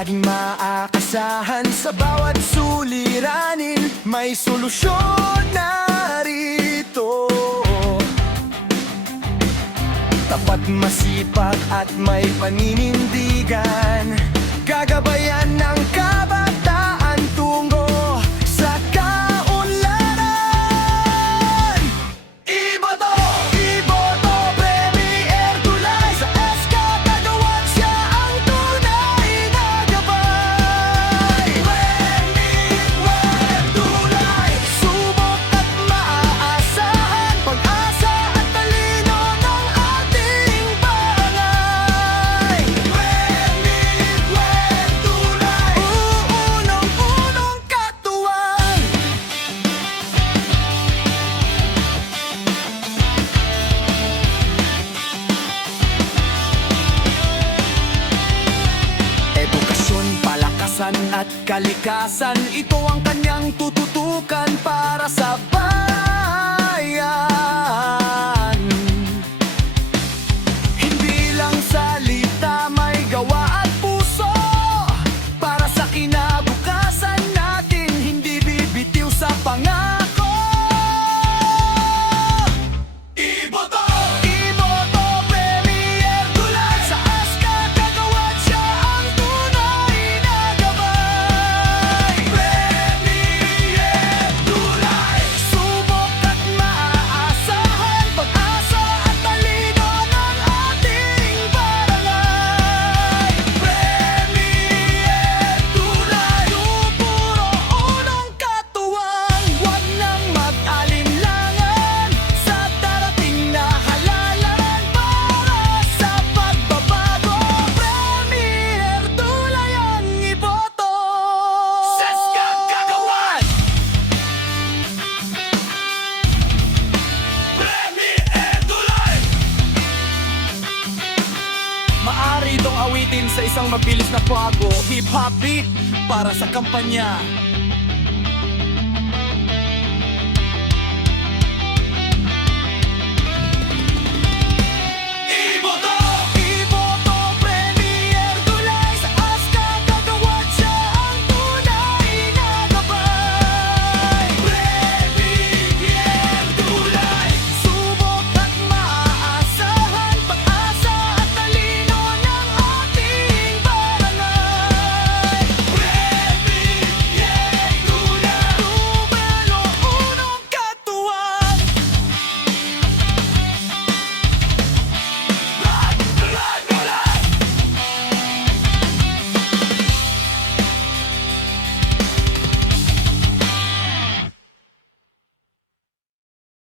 laging maaasahan. Sa bawat suliranin, may solusyon na rito. Tapat, masipag at may paninindigan, gagabayan ng kabataan tungo sa kaunlaran. Iboto! Iboto! Premier Tulay! Sa SK Kagawa't siya ang tunay na gabay. Premier Tulay! Subok at maaasahan, pag-asa at talino ng ating barangay. Premier Tulay! Uunong-unong katuwang. Edukasyon, palakasan at kalikasan, ito ang kanyang tututukan para sa bayan. Hindi lang salita, may gawa at puso para sa kinabukasan natin, hindi bibitiw sa pangako. Iboto! Iboto! Premier Tulay! Sa SK Kagawa't siya ang tunay na gabay. Premier Tulay! Subok at maaasahan, pag-asa at talino ng ating barangay. Premier Tulay! Puro unong katuwang, huwag nang mag-alinlangan sa darating na halalan para sa pagbabago. Premier Tulay ang iboto. SK Kagawa't! Premier Tulay! Maari itong awitin sa isang mabilis na pago, hip-hop beat para sa kampanya.